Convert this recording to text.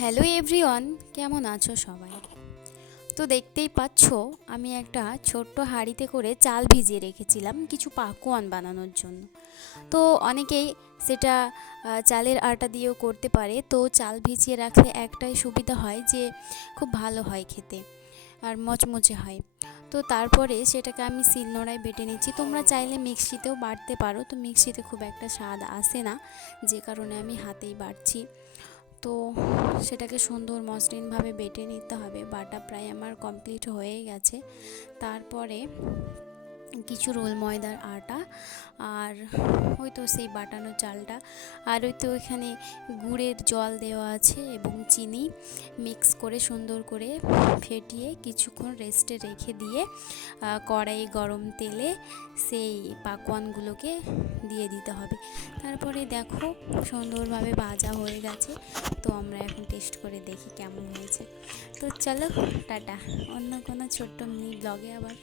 Hello everyone, কেমন আছো সবাই? তো দেখতেই পাচ্ছ, আমি একটা ছোট্ট হাঁড়িতে করে চাল ভিজিয়ে রেখেছিলাম কিছু পাকোয়ান বানানোর জন্য। তো অনেকেই সেটা চালের আটা দিয়েও করতে পারে। তো চাল ভিজিয়ে রাখলে একটাই সুবিধা হয় যে খুব ভালো হয় খেতে আর মচমচে হয়। তো তারপরে সেটাকে আমি শিলনোড়ায় বেটে নিচ্ছি। তোমরা চাইলে মিক্সিতেও বাটতে পারো, তো মিক্সিতে খুব একটা স্বাদ আসে না, যে কারণে আমি হাতেই বাটছি। তো সেটাকে সুন্দর মসৃণভাবে বেটে নিতে হবে। বাটা প্রায় আমার কমপ্লিট হয়ে গেছে। তারপরে কিছু রোল ময়দার আটা আর ওই তো সেই বাটানো চালটা, আর ওই তো এখানে গুড়ের জল দেওয়া আছে এবং চিনি মিক্স করে সুন্দর করে ফেটিয়ে কিছুক্ষণ রেস্টে রেখে দিয়ে কড়াই গরম তেলে সেই পাকোয়ানগুলোকে দিয়ে দিতে হবে। তারপরে দেখো সুন্দরভাবে ভাজা হয়ে গেছে। তো আমরা এখন টেস্ট করে দেখি কেমন হয়েছে। তো চলো টাটা, অন্য কোনো ছোট্ট মিনি ব্লগে আবার